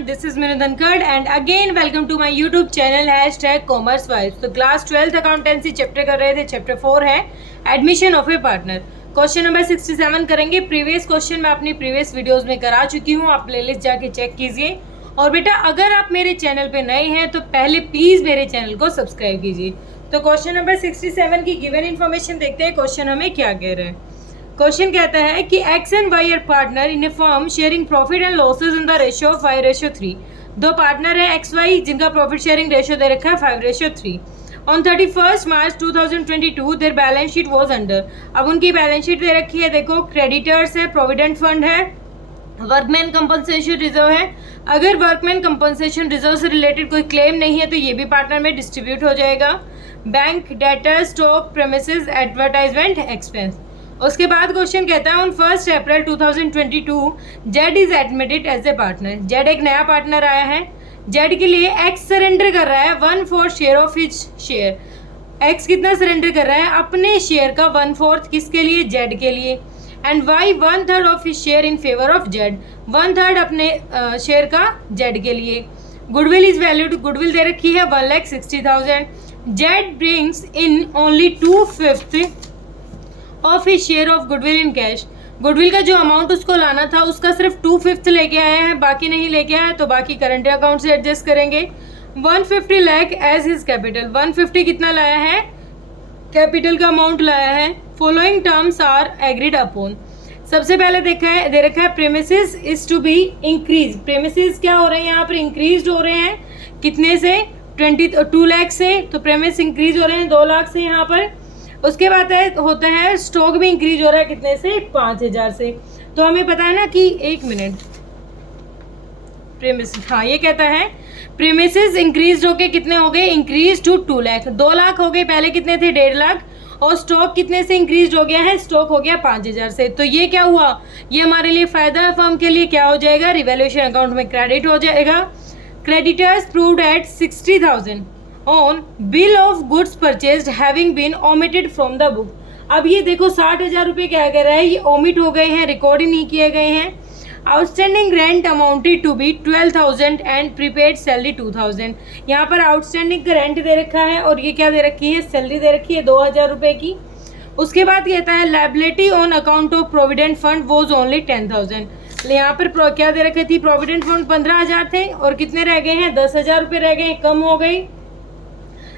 everyone, this is Minu Dhankad and again welcome to my YouTube channel #CommerceVibes। तो class 12th accountancy chapter कर रहे थे। Chapter 4 है admission of A partner. Question number 67 करेंगे। Previous question मैं अपनी previous videos में करा चुकी हूँ, आप प्लेलिस्ट जाके चेक कीजिए। और बेटा अगर आप मेरे चैनल पे नए हैं तो पहले प्लीज़ मेरे चैनल को सब्सक्राइब कीजिए। तो क्वेश्चन नंबर 67 की गिवन इन्फॉर्मेशन देखते हैं। क्वेश्चन हमें क्या कह रहे हैं। क्वेश्चन कहता है कि X and Y are partner in a firm sharing profit and losses in the ratio of 5:3। दो पार्टनर है एक्स वाई जिनका प्रॉफिट शेयरिंग रेशियो दे रखा है 5:3। On 31 March 2022 their balance sheet was under. अब उनकी बैलेंस शीट दे रखी है, देखो क्रेडिटर्स है, प्रोविडेंट फंड है, वर्कमैन कंपनसेशन रिजर्व है। अगर वर्कमैन कंपनसेशन रिजर्व से रिलेटेड कोई क्लेम नहीं है तो ये भी पार्टनर में डिस्ट्रीब्यूट हो जाएगा। Bank, debtor, stock, premises, advertisement, expense. उसके बाद क्वेश्चन कहता है on 1 April 2022 Z is admitted as a partner. Z एक नया पार्टनर आया है। जेड के लिए एक्स सरेंडर कर रहा है 1/4 share of his share. X कितना सरेंडर कर रहा है? अपने शेयर का 1/4। किसके लिए? जेड के लिए। And Y 1/3 of his share in favour of Z. 1/3 अपने शेयर का जेड के लिए। गुडविल इज वैल्यूड, गुडविल दे रखी है 1,60,000। Z brings in only 2/5 of his share of goodwill in cash. Goodwill का जो अमाउंट उसको लाना था उसका सिर्फ 2/5 लेके आया है, बाकी नहीं लेके आया, तो बाकी करंट अकाउंट से एडजस्ट करेंगे। 150 लाख एज हिज कैपिटल। 150 कितना लाया है? कैपिटल का अमाउंट लाया है। Following terms are agreed upon. सबसे पहले दे रखा है premises is to be increase. Premises क्या हो रहे हैं यहाँ पर? इंक्रीज हो रहे हैं। कितने से? 2 लाख से। तो प्रेमिस इंक्रीज हो रहे हैं 2 लाख से यहाँ पर। उसके बाद होता है स्टॉक भी इंक्रीज हो रहा है कितने से? 5,000 से। तो हमें पता है ना कि 1 मिनट प्रेमिस, हाँ ये कहता है प्रेमिसेस इंक्रीज होके कितने हो गए? Increase to 2 lakh. 2 लाख हो गए, पहले कितने थे? 1.5 लाख। और स्टॉक कितने से इंक्रीज हो गया है? स्टॉक हो गया 5,000 से। तो ये क्या हुआ? ये हमारे लिए फायदा है, फर्म के लिए क्या हो जाएगा? रिवैल्यूएशन अकाउंट में क्रेडिट हो जाएगा। Creditors proved at 60,000 on bill of goods purchased having been omitted from the book. अब ये देखो 60,000 रुपये क्या कह रहा है? ये ओमिट हो गए हैं, रिकॉर्ड ही नहीं किए गए हैं। Outstanding rent amounted to be 12,000 and prepaid salary 2,000। यहाँ पर आउटस्टैंडिंग का रेंट दे रखा है और ये क्या दे रखी है? सैलरी दे रखी है 2,000 रुपये की। उसके बाद कहता है liability on account of provident fund was only 10,000। यहाँ पर क्या दे रखी थी? प्रोविडेंट फंड 15,000 थे और कितने रह गए हैं? 10,000 रुपये रह गए, कम हो गई।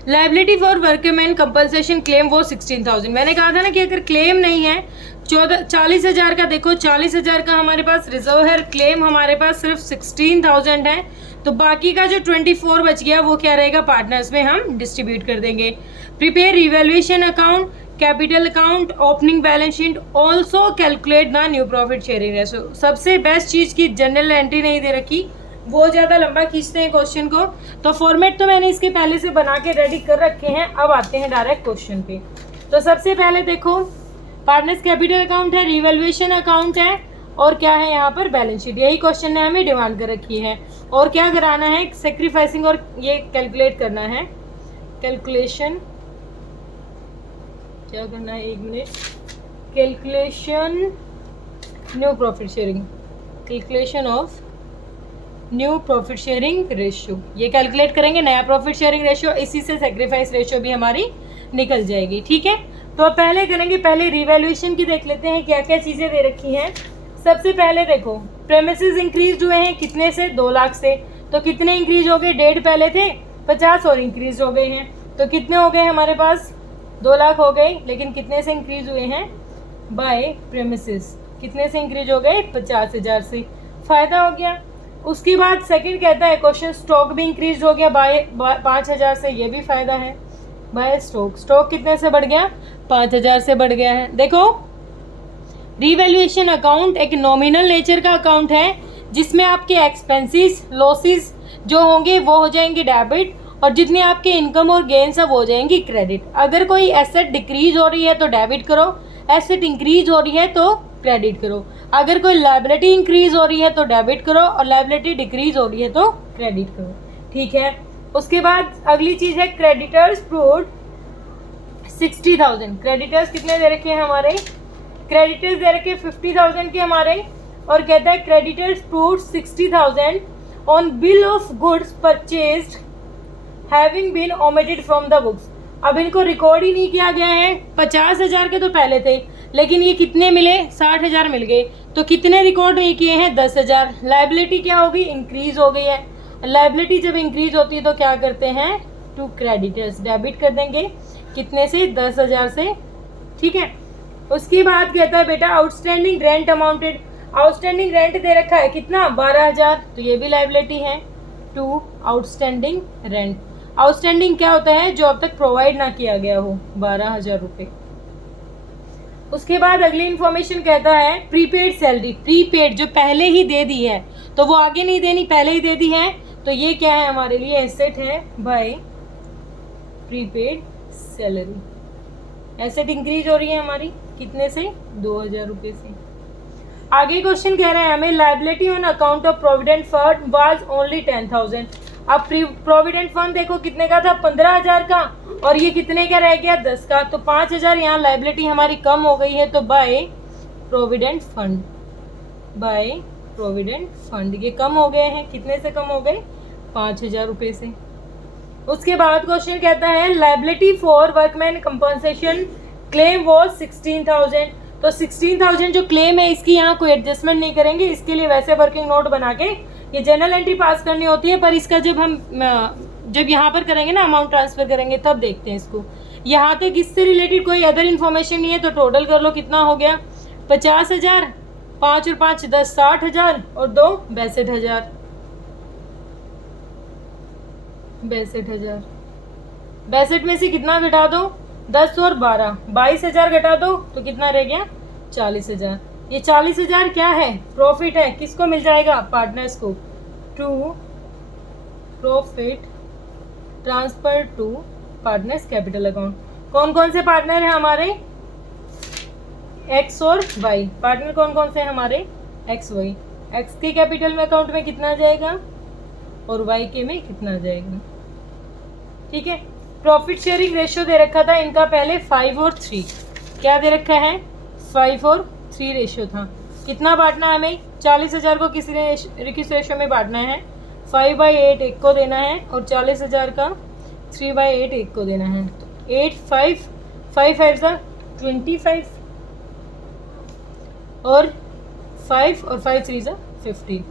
Liability for workman compensation claim वो 16,000। मैंने कहा था ना कि अगर क्लेम नहीं है 40,000 का, देखो 40,000 का हमारे पास रिजर्व है, क्लेम हमारे पास सिर्फ 16,000 है। तो बाकी का जो 24 बच गया वो क्या रहेगा? पार्टनर्स में हम डिस्ट्रीब्यूट कर देंगे। Prepare revaluation account, capital account, opening balance sheet, also calculate the new profit sharing ratio. सबसे बेस्ट चीज़ की जनरल एंट्री नहीं दे रखी, बहुत ज़्यादा लंबा खींचते हैं क्वेश्चन को। तो फॉर्मेट तो मैंने इसके पहले से बना के रेडी कर रखे हैं। अब आते हैं डायरेक्ट क्वेश्चन पे। तो सबसे पहले देखो पार्टनर्स कैपिटल अकाउंट है, रिवैल्यूएशन अकाउंट है और क्या है यहाँ पर? Balance sheet. यही क्वेश्चन ने हमें डिमांड कर रखी है। और क्या कराना है? सेक्रीफाइसिंग और ये कैलकुलेट करना है। कैलकुलेशन क्या करना है? 1 minute. Calculation new profit sharing, calculation of new profit sharing ratio, ये कैलकुलेट करेंगे नया प्रॉफिट शेयरिंग रेशियो। इसी से सेक्रीफाइस रेशियो भी हमारी निकल जाएगी। ठीक है, तो पहले करेंगे, पहले रिवैल्यूएशन की देख लेते हैं क्या क्या चीज़ें दे रखी हैं। सबसे पहले देखो प्रेमिसेस इंक्रीज हुए हैं कितने से? 2 लाख से। तो कितने इंक्रीज हो गए? 1.5 पहले थे 50 और इंक्रीज हो गए हैं। तो कितने हो गए हमारे पास? 2 लाख हो गए, लेकिन कितने से इंक्रीज हुए हैं? By premises. कितने से इंक्रीज हो गए? 50,000 से। फायदा हो गया। उसके बाद सेकंड कहता है क्वेश्चन स्टॉक भी इंक्रीज हो गया बाय 5,000 से, ये भी फायदा है। बाय स्टॉक, स्टॉक कितने से बढ़ गया? 5,000 से बढ़ गया है। देखो रिवैल्यूएशन अकाउंट एक नॉमिनल नेचर का अकाउंट है जिसमें आपके एक्सपेंसेस, लॉसेस जो होंगे वो हो जाएंगे डेबिट और जितनी आपके इनकम और गेन सब हो जाएंगी क्रेडिट। अगर कोई एसेट डिक्रीज हो रही है तो डेबिट करो, एसेट इंक्रीज हो रही है तो क्रेडिट करो। अगर कोई लायबिलिटी इंक्रीज हो रही है तो डेबिट करो और लायबिलिटी डिक्रीज हो रही है तो क्रेडिट करो। ठीक है, उसके बाद अगली चीज़ है क्रेडिटर्स प्रूव्ड 60,000। क्रेडिटर्स कितने दे रखे हैं हमारे? क्रेडिटर्स दे रखे 50,000 के हमारे। और कहता है creditors proved 60,000 on bill of goods purchased having been omitted from the books. अब इनको रिकॉर्ड ही नहीं किया गया है। 50,000 के तो पहले थे, लेकिन ये कितने मिले? 60,000 मिल गए। तो कितने रिकॉर्ड नहीं किए हैं? 10,000। लाइबिलिटी क्या होगी? इंक्रीज हो गई है। लाइबिलिटी जब इंक्रीज होती है तो क्या करते हैं? टू क्रेडिटर्स, डेबिट कर देंगे। कितने से? 10,000 से। ठीक है। उसके बाद कहता है बेटा outstanding rent amounted. Outstanding rent दे रखा है कितना? 12,000, तो ये भी लाइबिलिटी है। To outstanding rent. आउटस्टैंडिंग क्या होता है? जो अब तक प्रोवाइड ना किया गया हो, 12,000 रुपये। उसके बाद अगली इंफॉर्मेशन कहता है प्रीपेड सैलरी। प्रीपेड जो पहले ही दे दी है, तो वो आगे नहीं देनी, पहले ही दे दी है, तो ये क्या है? हमारे लिए एसेट है by prepaid salary. Asset increase हो रही है हमारी कितने से? 2,000 रुपये से। आगे क्वेश्चन कह रहा है हमें liability on account of provident fund was only 10,000। अब प्रोविडेंट फंड देखो कितने का था? 15,000 का, और ये कितने का रह गया? 10 का। तो 5,000 यहाँ लाइबिलिटी हमारी कम हो गई है। तो by provident fund, by provident fund ये कम हो गए हैं। कितने से कम हो गए? 5,000 रुपये से। उसके बाद क्वेश्चन कहता है liability for workman compensation claim was 16,000। तो 16,000 जो क्लेम है इसकी यहाँ कोई एडजस्टमेंट नहीं करेंगे, इसके लिए वैसे वर्किंग नोट बना के ये जनरल एंट्री पास करनी होती है। पर इसका जब यहाँ पर करेंगे ना, अमाउंट ट्रांसफर करेंगे, तब देखते हैं इसको। यहाँ तक इससे रिलेटेड कोई अदर इन्फॉर्मेशन नहीं है, तो टोटल कर लो कितना हो गया? 50,000, 5 और 5 10, 60,000 और 2 62,000। 62,000 62 में से कितना घटा दो? 10 और 12, 22,000 घटा दो तो कितना रह गया? 40,000। ये 40,000 क्या है? प्रॉफिट है। किसको मिल जाएगा? पार्टनर्स को। To profit transfer to partners capital account. कौन कौन से पार्टनर हैं हमारे? एक्स और वाई। पार्टनर कौन कौन से हैं हमारे? X Y. एक्स के कैपिटल में अकाउंट में कितना जाएगा और वाई के में कितना जाएगा? ठीक है। प्रॉफिट शेयरिंग रेशियो दे रखा था इनका पहले 5 और 3। क्या दे रखा है? 5 और 3 रेशियो था। कितना बांटना है हमें? 40,000 को किस रेशियो में बांटना है? 5/8 एक को देना है, और 40,000 का 3/8 एक को देना है। तो 8 5 5 5 25 और 5 और 5 3 15।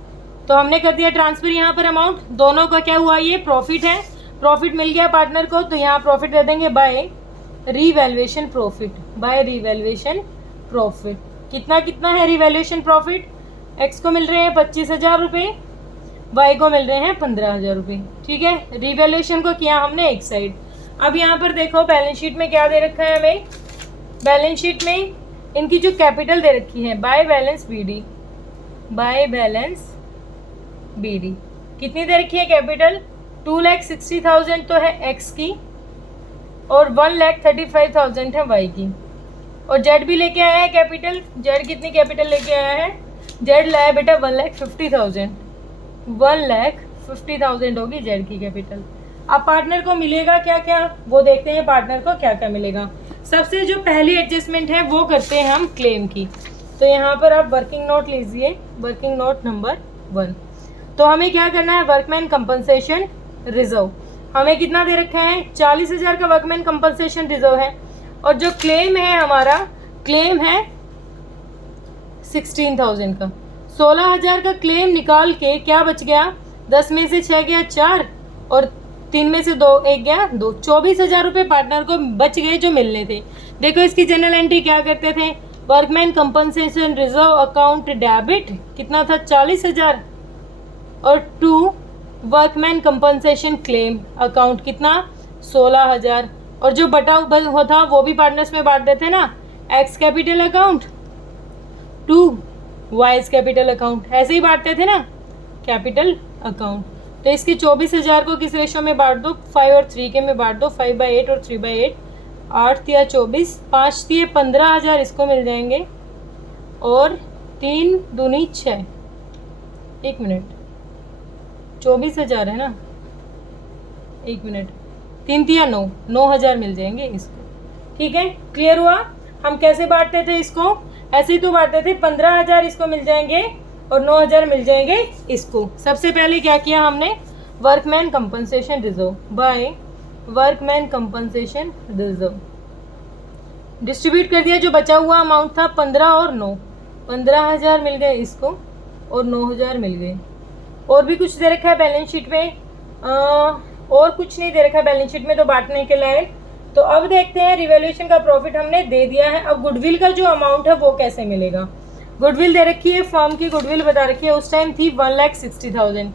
तो हमने कर दिया ट्रांसफर। यहाँ पर अमाउंट दोनों का क्या हुआ? ये प्रॉफिट है। प्रॉफिट मिल गया पार्टनर को, तो यहाँ प्रॉफिट दे देंगे by revaluation profit. By revaluation profit कितना कितना है रीवैल्यूएशन प्रॉफिट? एक्स को मिल रहे हैं 25,000 रुपये, वाई को मिल रहे हैं 15,000 रुपये। ठीक है। रीवैल्यूएशन को किया हमने एक साइड। अब यहाँ पर देखो बैलेंस शीट में क्या दे रखा है हमें? बैलेंस शीट में इनकी जो कैपिटल दे रखी है by balance BD, by balance BD कितनी दे रखी है कैपिटल? 2,60,000 तो है एक्स की, और 1,35,000 है वाई की। और जेड भी लेके आया है कैपिटल। जेड कितनी कैपिटल लेके आया है? जेड लाया बेटा 1,50,000। 1,50,000 होगी जेड की कैपिटल। अब पार्टनर को मिलेगा क्या क्या, वो देखते हैं पार्टनर को क्या क्या मिलेगा। सबसे जो पहली एडजस्टमेंट है वो करते हैं हम क्लेम की। तो यहाँ पर आप वर्किंग नोट लीजिए, वर्किंग नोट नंबर 1। तो हमें क्या करना है? वर्कमैन कंपनसेशन रिजर्व हमें कितना दे रखा है? 40,000 का वर्कमैन कंपनसेशन रिजर्व है, और जो क्लेम है हमारा, क्लेम है 16,000 का। 16,000 का क्लेम निकाल के क्या बच गया? 10 में से 6 गया 4, और 3 में से 2 1 गया 2। 24,000 रुपये पार्टनर को बच गए जो मिलने थे। देखो इसकी जनरल एंट्री क्या करते थे? Workman compensation reserve account debit कितना था? 40,000, और to workman compensation claim account कितना? 16,000। और जो बटा हुआ था वो भी पार्टनर्स में बांट देते ना, X capital account to Y's capital account, ऐसे ही बांटते थे ना कैपिटल अकाउंट। तो इसके 24,000 को किस रेशो में बांट दो? 5 और 3 के में बांट दो। 5/8 और 3/8, 8 या 24, 5 दिए 15,000 इसको मिल जाएंगे, और 3 दूनी 6, 1 मिनट, 24,000 है ना, 1 मिनट, 3 तिया 9, 9,000 मिल जाएंगे इसको। ठीक है, क्लियर हुआ? हम कैसे बांटते थे इसको? ऐसे ही तो बांटते थे। 15,000 इसको मिल जाएंगे, और 9,000 मिल जाएंगे इसको। सबसे पहले क्या किया हमने, workman compensation reserve by workman compensation reserve distribute कर दिया। जो बचा हुआ अमाउंट था 15 और 9, 15,000 मिल गए इसको और 9,000 मिल गए। और भी कुछ दे रखा है बैलेंस शीट में? और कुछ नहीं दे रखा है बैलेंस शीट में तो बांटने के लायक। तो अब देखते हैं, रिवैल्यूएशन का प्रॉफिट हमने दे दिया है। अब गुडविल का जो अमाउंट है वो कैसे मिलेगा। गुडविल दे रखी है, फर्म की गुडविल बता रखी है, उस टाइम थी 1,60,000।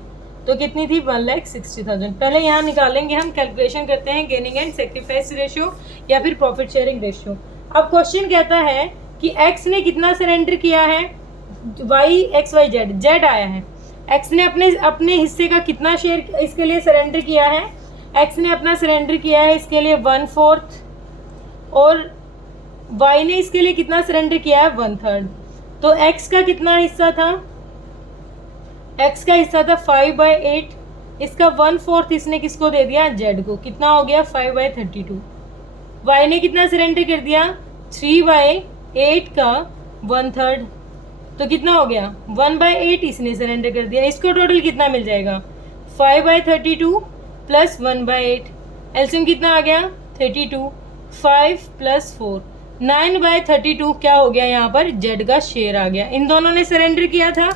तो कितनी थी, 1,60,000। पहले यहाँ निकालेंगे हम, कैलकुलेशन करते हैं गेनिंग एंड सेक्रीफाइस रेशियो या फिर प्रॉफिट शेयरिंग रेशियो। अब क्वेश्चन कहता है कि एक्स ने कितना सरेंडर किया है, Y X Y Z, Z आया है। एक्स ने अपने हिस्से का कितना शेयर इसके लिए सरेंडर किया है, एक्स ने अपना सरेंडर किया है इसके लिए 1/4 और वाई ने इसके लिए कितना सरेंडर किया है 1/3। तो एक्स का कितना हिस्सा था, एक्स का हिस्सा था 5/8, इसका 1/4 इसने किसको दे दिया, जेड को। कितना हो गया 5/32। वाई ने कितना सरेंडर कर दिया, 3/8 का 1/3, तो कितना हो गया 1/8 इसने सरेंडर कर दिया। इसको टोटल कितना मिल जाएगा, 5/32 प्लस 1/8, एलसीएम कितना आ गया 32, 5 + 4, 9/32 क्या हो गया, यहाँ पर जेड का शेयर आ गया। इन दोनों ने सरेंडर किया था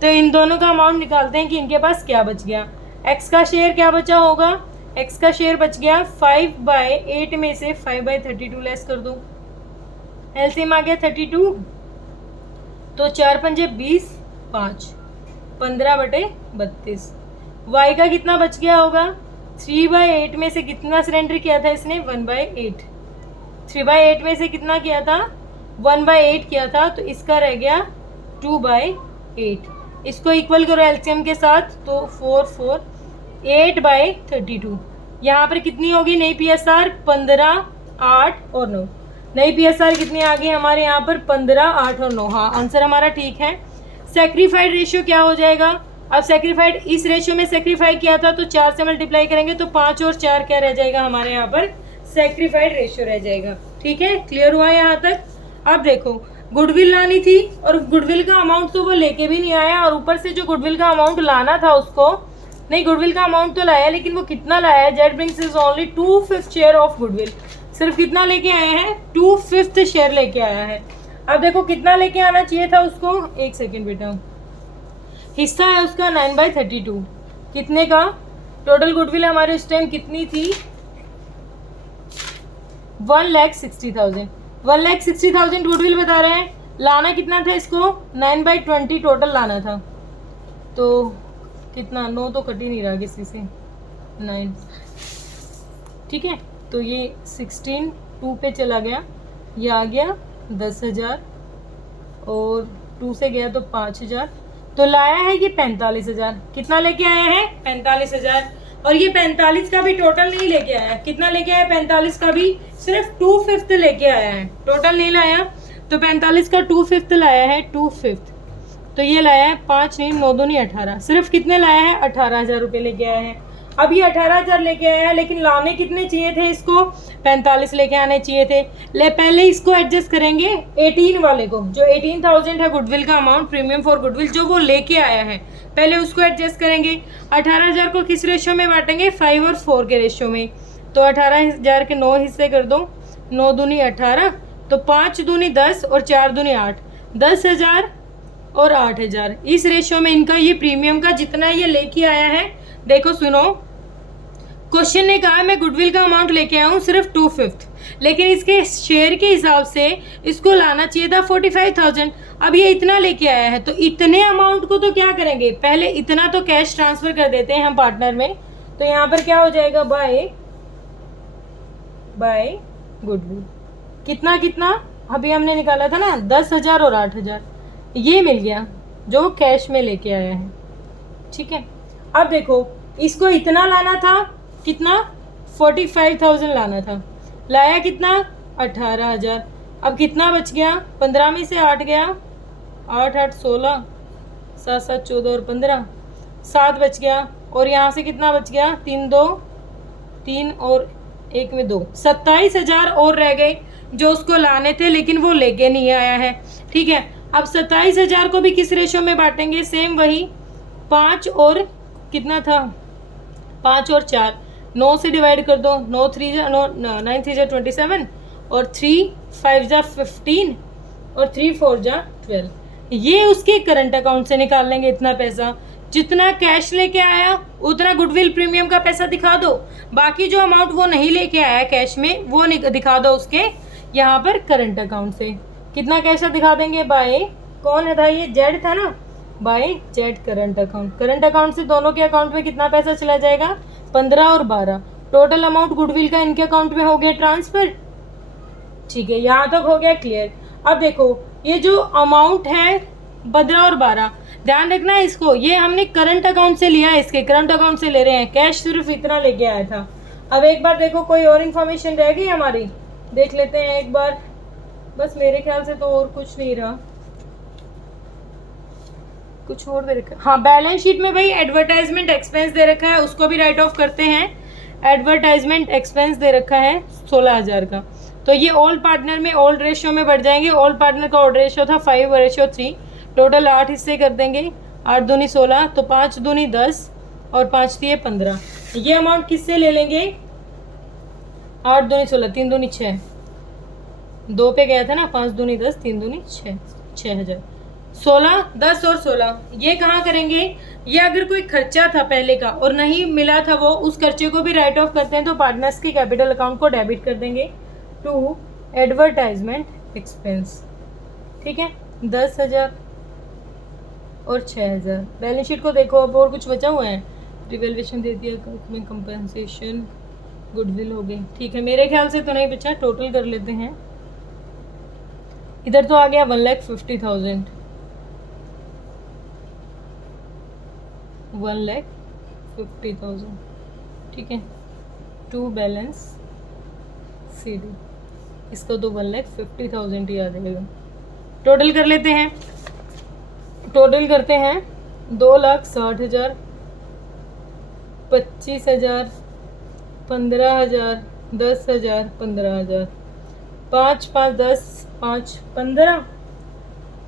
तो इन दोनों का अमाउंट निकालते हैं कि इनके पास क्या बच गया। एक्स का शेयर क्या बचा होगा, एक्स का शेयर बच गया 5/8 में से 5/32 लेस कर दो, एलसीएम आ गया 32, तो 4 पंजे 20, 5, 15/32। वाई का कितना बच गया होगा, 3/8 में से कितना सरेंडर किया था इसने 1/8, 3/8 में से कितना किया था 1/8 किया था, तो इसका रह गया 2/8। इसको इक्वल करो एलसीएम के साथ, तो 4 4 8/32। यहाँ पर कितनी होगी नई पीएसआर, 15, 8 और 9। नई पीएसआर कितनी आ गई हमारे यहाँ पर 15, 8 और 9। हाँ, आंसर हमारा ठीक है। सेक्रीफाइड रेशियो क्या हो जाएगा, अब सेक्रीफाइड इस रेशियो में सेक्रीफाई किया था तो 4 से मल्टीप्लाई करेंगे तो 5 और 4 क्या रह जाएगा हमारे यहाँ पर, सेक्रीफाइड रेशियो रह जाएगा। ठीक है, क्लियर हुआ यहाँ तक। अब देखो, गुडविल लानी थी और गुडविल का अमाउंट तो वो लेके भी नहीं आया, और ऊपर से जो गुडविल का अमाउंट लाना था उसको नहीं, गुडविल का अमाउंट तो लाया लेकिन वो कितना लाया है, Z brings is only 2/5 share of goodwill. सिर्फ कितना लेके आए हैं, 2/5 शेयर लेके आया है। अब देखो कितना लेके आना चाहिए था उसको, एक सेकेंड बेटा, हिस्सा है उसका 9/32, कितने का, टोटल गुडविल हमारे उस टाइम कितनी थी 1,60,000। 1,60,000 गुडविल बता रहे हैं, लाना कितना था इसको 9/20 टोटल लाना था। तो कितना, 9 तो कट ही नहीं रहा किसी से, 9, ठीक है। तो ये 16 2 पे चला गया, ये आ गया 10,000 और 2 से गया तो 5,000, तो लाया है ये 45,000। कितना लेके आया है 45,000, और ये 45 का भी टोटल नहीं लेके आया। कितना लेके आया 45 का भी, सिर्फ 2/5 लेके आया है, टोटल नहीं लाया। तो 45 का 2/5 लाया है, 2/5, तो ये लाया है 5 नहीं 9 2 नहीं 18, सिर्फ कितने लाया है 18,000 रुपये लेके आया है। अब ये 18,000 लेके आया है, लेकिन लाने कितने चाहिए थे इसको, 45 लेके आने चाहिए थे। पहले इसको एडजस्ट करेंगे 18 वाले को, जो 18,000 है गुडविल का अमाउंट, प्रीमियम फॉर गुडविल जो वो लेके आया है, पहले उसको एडजस्ट करेंगे। 18,000 को किस रेशियो में बांटेंगे, 5 और 4 के रेशियो में। तो 18,000 के 9 हिस्से कर दो, 9 दूनी 18, तो 5 दूनी 10 और 4 दूनी 8, 10,000 और 8,000। इस रेशियो में इनका ये प्रीमियम का जितना ये लेके आया है। देखो सुनो, क्वेश्चन ने कहा मैं गुडविल का अमाउंट लेके आया हूँ सिर्फ 2/5, लेकिन इसके शेयर के हिसाब से इसको लाना चाहिए था 45,000। अब ये इतना लेके आया है, तो इतने अमाउंट को तो क्या करेंगे, पहले इतना तो कैश ट्रांसफर कर देते हैं हम पार्टनर में। तो यहाँ पर क्या हो जाएगा, बाय गुडविल। कितना कितना अभी हमने निकाला था ना, 10,000 और 8,000, ये मिल गया जो कैश में लेके आया है। ठीक है, अब देखो इसको इतना लाना था, कितना 45,000 लाना था, लाया कितना 18,000। अब कितना बच गया, 15 में से 8 गया, 8 8 16, 7 7 14 और 15, 7 बच गया। और यहाँ से कितना बच गया, 3 2 3 और 1 में 2, 27,000 और रह गए जो उसको लाने थे लेकिन वो लेके नहीं आया है। ठीक है, अब 27,000 को भी किस रेशो में बांटेंगे, सेम वही 5 और कितना था 5 और 4, 9 से डिवाइड कर दो, 9 3 जा 9 3 जा 27 और 3 5 जा 15 और 3 4 जा 12। ये उसके करंट अकाउंट से निकाल लेंगे इतना पैसा। जितना कैश लेके आया उतना गुडविल प्रीमियम का पैसा दिखा दो, बाकी जो अमाउंट वो नहीं लेके आया कैश में वो दिखा दो उसके यहाँ पर करंट अकाउंट से। कितना कैश दिखा देंगे, बाय कौन है था ये, जेड था ना, by Z current account. Current account से दोनों के अकाउंट में कितना पैसा चला जाएगा, 15 और 12। टोटल अमाउंट गुडविल का इनके अकाउंट में हो गया ट्रांसफर। ठीक है, यहाँ तक हो गया क्लियर। अब देखो ये जो अमाउंट है 15 और 12, ध्यान रखना है इसको, ये हमने करंट अकाउंट से लिया है, इसके करंट अकाउंट से ले रहे हैं, कैश सिर्फ इतना लेके आया था। अब एक बार देखो कोई और इन्फॉर्मेशन रह गई हमारी, देख लेते हैं एक बार, बस मेरे ख्याल से तो और कुछ नहीं रहा, कुछ और दे रखा है। हाँ, बैलेंस शीट में भाई एडवर्टाइजमेंट एक्सपेंस दे रखा है, उसको भी राइट ऑफ करते हैं। एडवर्टाइजमेंट एक्सपेंस दे रखा है 16,000 का, तो ये ओल्ड पार्टनर में ओल्ड रेशियो में बढ़ जाएंगे। ओल्ड पार्टनर का ओल्ड रेशियो था 5:3, टोटल 8 हिस्से कर देंगे, 8 दूनी 16, तो 5 दूनी 10 और 5 दिए 15। ये अमाउंट किससे ले लेंगे, 8 दूनी 16, 3 दूनी 6, 2 पे गया था ना, 5 दूनी 10, 3 दूनी 6, 6,000। 16 10 और 16 ये कहाँ करेंगे, ये अगर कोई खर्चा था पहले का और नहीं मिला था वो, उस खर्चे को भी राइट ऑफ करते हैं, तो पार्टनर्स के कैपिटल अकाउंट को डेबिट कर देंगे टू एडवर्टाइजमेंट एक्सपेंस। ठीक है, 10,000 और 6,000। बैलेंस शीट को देखो, अब और कुछ बचा हुआ है, रिवेल्यूशन दे दिया में, कंपनसेशन, गुडविल हो गई। ठीक है, मेरे ख्याल से तो नहीं बचा, टोटल कर लेते हैं। इधर तो आ गया 1,50,000, 1,50,000। ठीक है, टू बैलेंस CD, इसको तो 1,50,000 ही आ जाएगा। टोटल कर लेते हैं, टोटल करते हैं 2,60,000, 25,000, 15,000, 10,000, 15,000, 5 5 10, 5 15,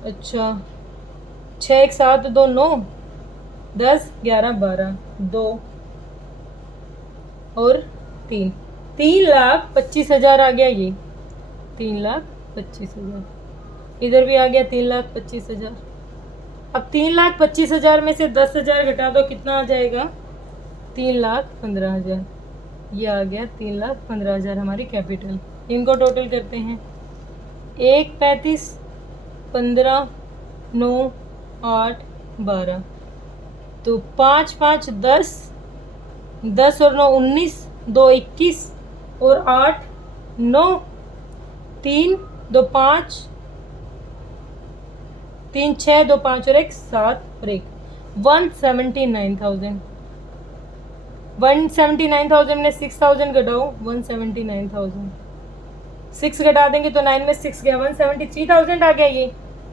अच्छा 6 1 7 2 9, 10 11 12, 2 और 3, 3,25,000 आ गया ये, 3,25,000। इधर भी आ गया 3,25,000। अब 3,25,000 में से 10,000 घटा दो, कितना आ जाएगा, 3,15,000। ये आ गया 3,15,000 हमारी कैपिटल। इनको टोटल करते हैं, 1 35, 15 9 8 12, तो 5 5 10, 10 और 9 19, 2 21 और 8 9, 3 2 5, 3 6 2 5 और 1 7 और 1, 179,000। 179,000 में 6,000 घटाओ, 179,000, 6 घटा देंगे तो 9 में 6 गया, 173,000 आ गया।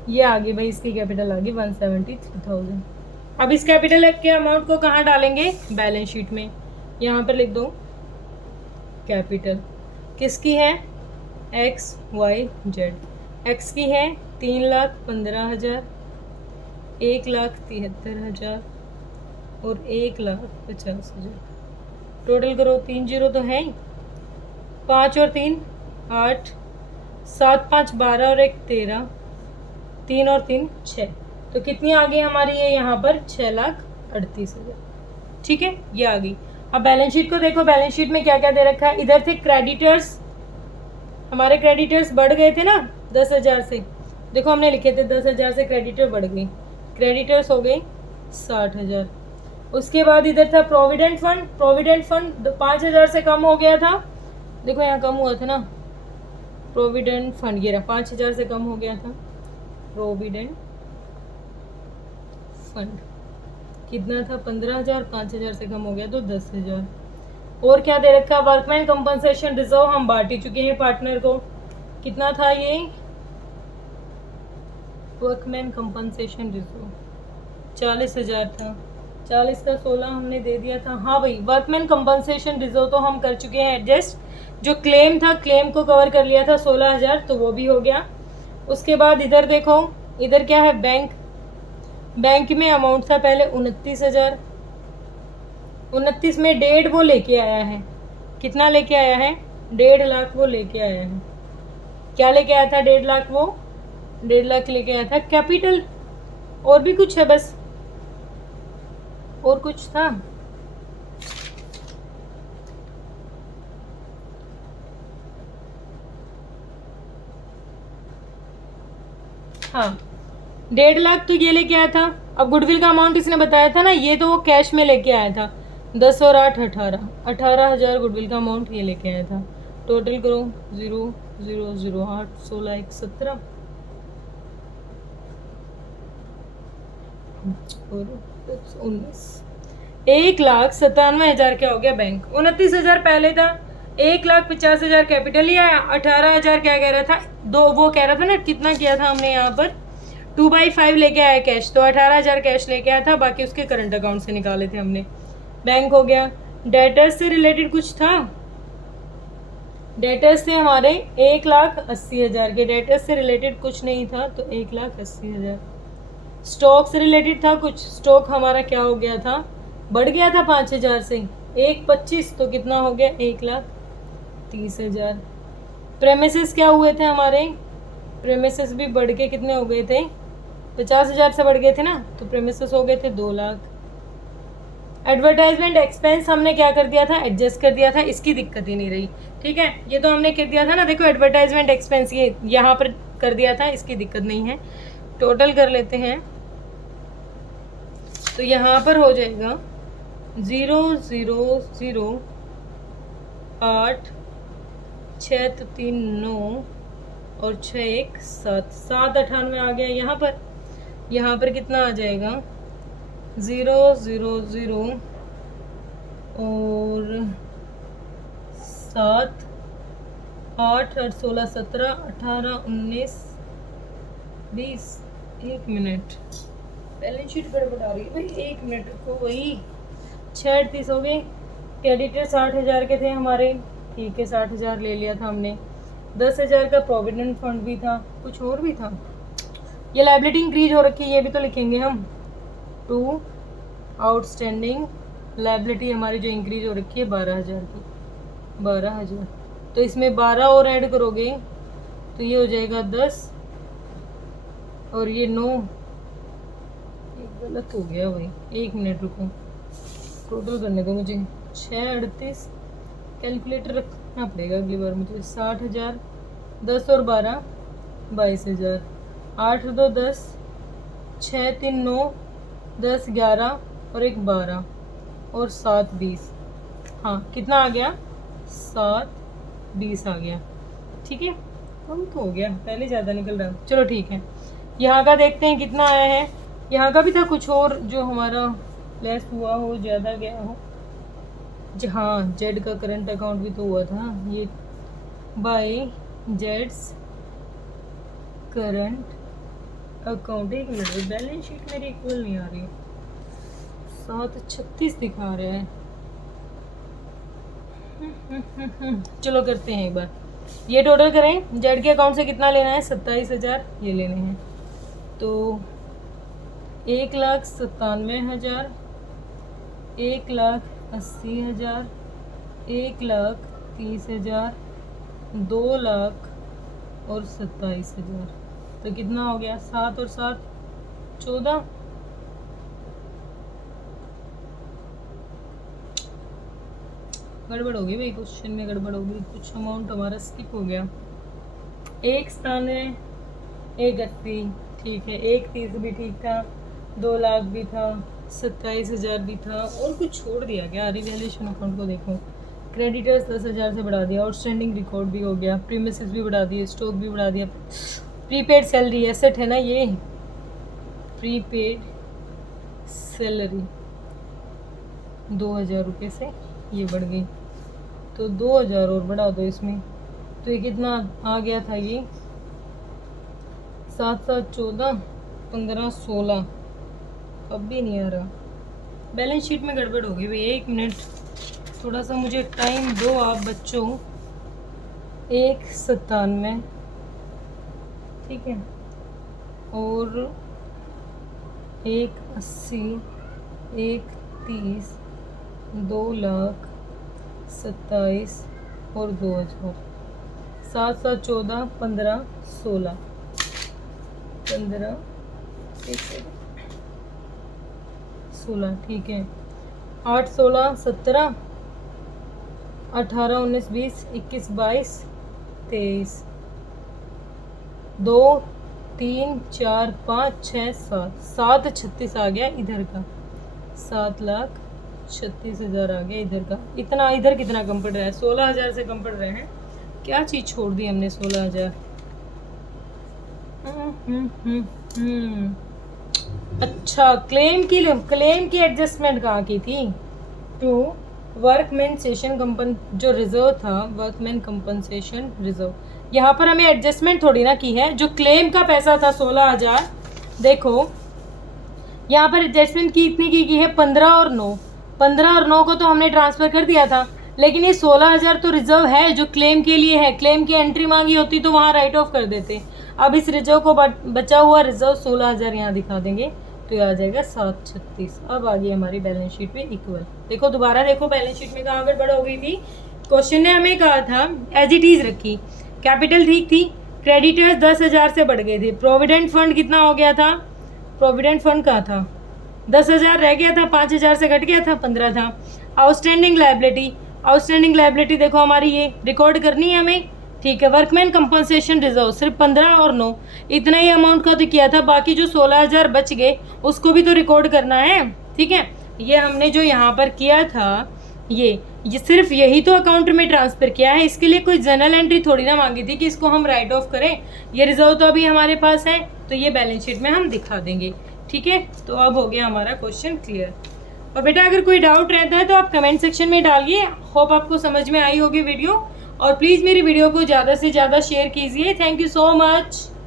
ये आ गई भाई, इसकी कैपिटल आ गई 173,000। अब इस कैपिटल के अमाउंट को कहाँ डालेंगे, बैलेंस शीट में। यहाँ पर लिख दो कैपिटल किसकी है, XYZ। एक्स की है 3,15,000, 1,73,000 और 1,50,000। टोटल करो, 3 जीरो तो है ही, 5 और 3 8, 7 5 12 और 1 13, 3 और 3 6, तो कितनी आ गई हमारी ये यहाँ पर 6,38,000। ठीक है, ये आ गई। अब बैलेंस शीट को देखो, बैलेंस शीट में क्या क्या दे रखा है। इधर थे क्रेडिटर्स, हमारे क्रेडिटर्स बढ़ गए थे ना 10,000 से, देखो हमने लिखे थे 10,000 से क्रेडिटर बढ़ गई, क्रेडिटर्स हो गई 60,000। उसके बाद इधर था प्रोविडेंट फंड, प्रोविडेंट फंड 5,000 से कम हो गया था, देखो यहाँ कम हुआ था ना, प्रोविडेंट फंड ये रहा 5,000 से कम हो गया था। प्रोविडेंट फंड कितना था, 15,000, 5,000 से कम हो गया तो 10,000। और क्या दे रखा, वर्कमैन कंपनसेशन रिजर्व हम बांट ही चुके हैं पार्टनर को, कितना था ये, वर्कमैन कंपनसेशन रिजर्व 40,000 था, 40 का 16 हमने दे दिया था। हाँ भाई, वर्कमैन कंपनसेशन रिजर्व तो हम कर चुके हैं एडजस्ट, जो क्लेम था क्लेम को कवर कर लिया था 16,000, तो वो भी हो गया। उसके बाद इधर देखो, इधर क्या है बैंक, बैंक में अमाउंट था पहले 29,000, 29 में 1.5 वो लेके आया है, कितना लेके आया है 1.5 लाख वो लेके आया है। क्या लेके आया था 1.5 लाख, वो 1.5 लाख लेके आया था कैपिटल। और भी कुछ है बस, और कुछ था हाँ 1.5 लाख तो ये लेके आया था। अब गुडविल का अमाउंट इसने बताया था ना, ये तो वो कैश में लेके आया था 10 और 8 18,000 गुडविल का अमाउंट ये लेके आया था। टोटल करो 0 0 0 8 16 1 17 और 19, 1,97,000 क्या हो गया बैंक। 29,000 पहले था, 1,50,000 कैपिटल ही आया, 18,000 क्या कह रहा था, दो वो कह रहा था ना कितना किया था हमने यहाँ पर 2/5 लेके आया कैश, तो 18,000 कैश लेके आया था, बाकी उसके करंट अकाउंट से निकाले थे हमने। बैंक हो गया। डेटर्स से रिलेटेड कुछ था, डेटर्स से हमारे 1,80,000 के, डेटर्स से रिलेटेड कुछ नहीं था तो 1,80,000। स्टॉक से रिलेटेड था कुछ, स्टॉक हमारा क्या हो गया था, बढ़ गया था 5,000 से 1,25 तो कितना हो गया 1,30,000। प्रेमिसेस क्या हुए थे हमारे, प्रेमिसेस भी बढ़ के कितने हो गए थे 50,000 से बढ़ गए थे ना, तो प्रेमिसेस हो गए थे 2 लाख। एडवर्टाइजमेंट एक्सपेंस हमने क्या कर दिया था, एडजस्ट कर दिया था, इसकी दिक्कत ही नहीं रही। ठीक है, ये तो हमने कर दिया था ना, देखो एडवर्टाइजमेंट एक्सपेंस ये यहाँ पर कर दिया था, इसकी दिक्कत नहीं है। टोटल कर लेते हैं तो यहाँ पर हो जाएगा 0 0 0 8 6 तो 3 9 और 6 1 7 798 आ गया। यहाँ पर कितना आ जाएगा 0 0 0 और 7 8 8 16 17 18 19 20। 1 मिनट, बैलेंस शीट गड़बड़ आ रही है भाई, 1 मिनट रुको। वही 6:38 हो गए। क्रेडिटर 60,000 के थे हमारे, ठीक है 60,000 ले लिया था हमने। 10,000 का प्रोविडेंट फंड भी था, कुछ और भी था। ये लाइबिलिटी इंक्रीज हो रखी है, ये भी तो लिखेंगे हम। 2 आउटस्टैंडिंग लाइबिलिटी हमारी जो इंक्रीज हो रखी है 12,000 की, 12,000। तो इसमें 12 और ऐड करोगे तो ये हो जाएगा 10 और ये 9, गलत हो गया भाई, 1 मिनट रुको, टोटल करने दो मुझे। 6:38 कैलकुलेटर रखना पड़ेगा अगली बार मुझे। 60,000 10 और 12 22,000, 8 2 10 6 3 9 10 11 और 1 12 और 7 20। हाँ कितना आ गया 7 20 आ गया। ठीक है, कम तो हो गया, पहले ज़्यादा निकल रहा है। चलो ठीक है, यहाँ का देखते हैं कितना आया है। यहाँ का भी था कुछ और जो हमारा लेस हुआ हो, ज़्यादा गया हो। हाँ जेड का करंट अकाउंट भी तो हुआ था ये, बाय जेड्स current account. 1 minute, balance sheet मेरी इक्वल नहीं आ रही, 736 दिखा रहा है। चलो करते हैं एक बार, ये टोटल करें। जेड के अकाउंट से कितना लेना है 27,000 ये लेने हैं, तो 1,97,000, 1,80,000, 1,30,000, 2 लाख और 27,000। तो कितना हो गया 7 और 7 14। गड़बड़ होगी भाई, क्वेश्चन में गड़बड़ होगी, कुछ अमाउंट हमारा स्किप हो गया। 1,97, 1,80 ठीक है, 1,30 भी ठीक था, 2 लाख भी था, 27,000 भी था, और कुछ छोड़ दिया क्या। रिवैल्यूएशन अकाउंट को देखो, क्रेडिटर्स 10,000 से बढ़ा दिया, आउटस्टैंडिंग रिकॉर्ड भी हो गया, प्रीमिसेस भी बढ़ा दिए, स्टॉक भी बढ़ा दिया, प्रीपेड सैलरी एसेट है ना ये, प्रीपेड सैलरी 2,000 रुपये से ये बढ़ गई, तो 2,000 और बढ़ा दो इसमें, तो ये कितना आ गया था ये 7 7 14 15 16। अब भी नहीं आ रहा, बैलेंस शीट में गड़बड़ होगी भाई। 1 मिनट, थोड़ा सा मुझे टाइम दो आप बच्चों। 1,97 ठीक है, और 1,80, 1,30, 2,27,000 और 2,000, 7, 7, 14, 15, 16, 15, 16, ठीक है। 8, 16, 17, 18, 19, 20, 21, 22, 23, 2, 3, 4, 5, 6, 7, 7,36 आ गया इधर का, 7,36,000 आ गया इधर का। इतना इधर कितना कम पड़ रहा है? 16,000 से कम पड़ रहे हैं। क्या चीज़ छोड़ दी हमने? 16,000। अच्छा, क्लेम की एडजस्टमेंट कहाँ की थी? टू वर्कमैन सेशन कंपन जो रिजर्व था, वर्कमैन कंपनसेशन रिजर्व, यहाँ पर हमें एडजस्टमेंट थोड़ी ना की है। जो क्लेम का पैसा था 16,000, देखो यहाँ पर एडजस्टमेंट की इतनी की है 15 और 9, 15 और 9 को तो हमने ट्रांसफ़र कर दिया था, लेकिन ये 16,000 तो रिजर्व है जो क्लेम के लिए है। क्लेम की एंट्री मांगी होती तो वहाँ राइट ऑफ कर देते। अब इस रिजर्व को बचा हुआ रिजर्व 16,000 यहाँ दिखा देंगे तो ये आ जाएगा 7,36। अब आ गई हमारी बैलेंस शीट में इक्वल। देखो दोबारा देखो बैलेंस शीट में कहाँ गड़बड़ हो गई थी। क्वेश्चन ने हमें कहा था एज इट इज़ रखी, कैपिटल ठीक थी, क्रेडिटर्स 10,000 से बढ़ गए थे, प्रोविडेंट फंड कितना हो गया था? प्रोविडेंट फंड कहाँ था? 10,000 रह गया था, 5,000 से घट गया था, 15 था। आउटस्टैंडिंग लाइबिलिटी देखो हमारी ये रिकॉर्ड करनी है हमें, ठीक है। वर्कमैन कंपनसेशन रिजर्व सिर्फ 15 और 9 इतना ही अमाउंट का तो किया था, बाकी जो 16,000 बच गए उसको भी तो रिकॉर्ड करना है, ठीक है। ये हमने जो यहाँ पर किया था ये सिर्फ यही तो अकाउंट में ट्रांसफ़र किया है, इसके लिए कोई जनरल एंट्री थोड़ी ना मांगी थी कि इसको हम राइट ऑफ करें। ये रिजर्व तो अभी हमारे पास है तो ये बैलेंस शीट में हम दिखा देंगे, ठीक है। तो अब हो गया हमारा क्वेश्चन क्लियर। और बेटा अगर कोई डाउट रहता है तो आप कमेंट सेक्शन में डालिए। होप आपको समझ में आई होगी वीडियो, और प्लीज़ मेरी वीडियो को ज़्यादा से ज़्यादा शेयर कीजिए। Thank you so much.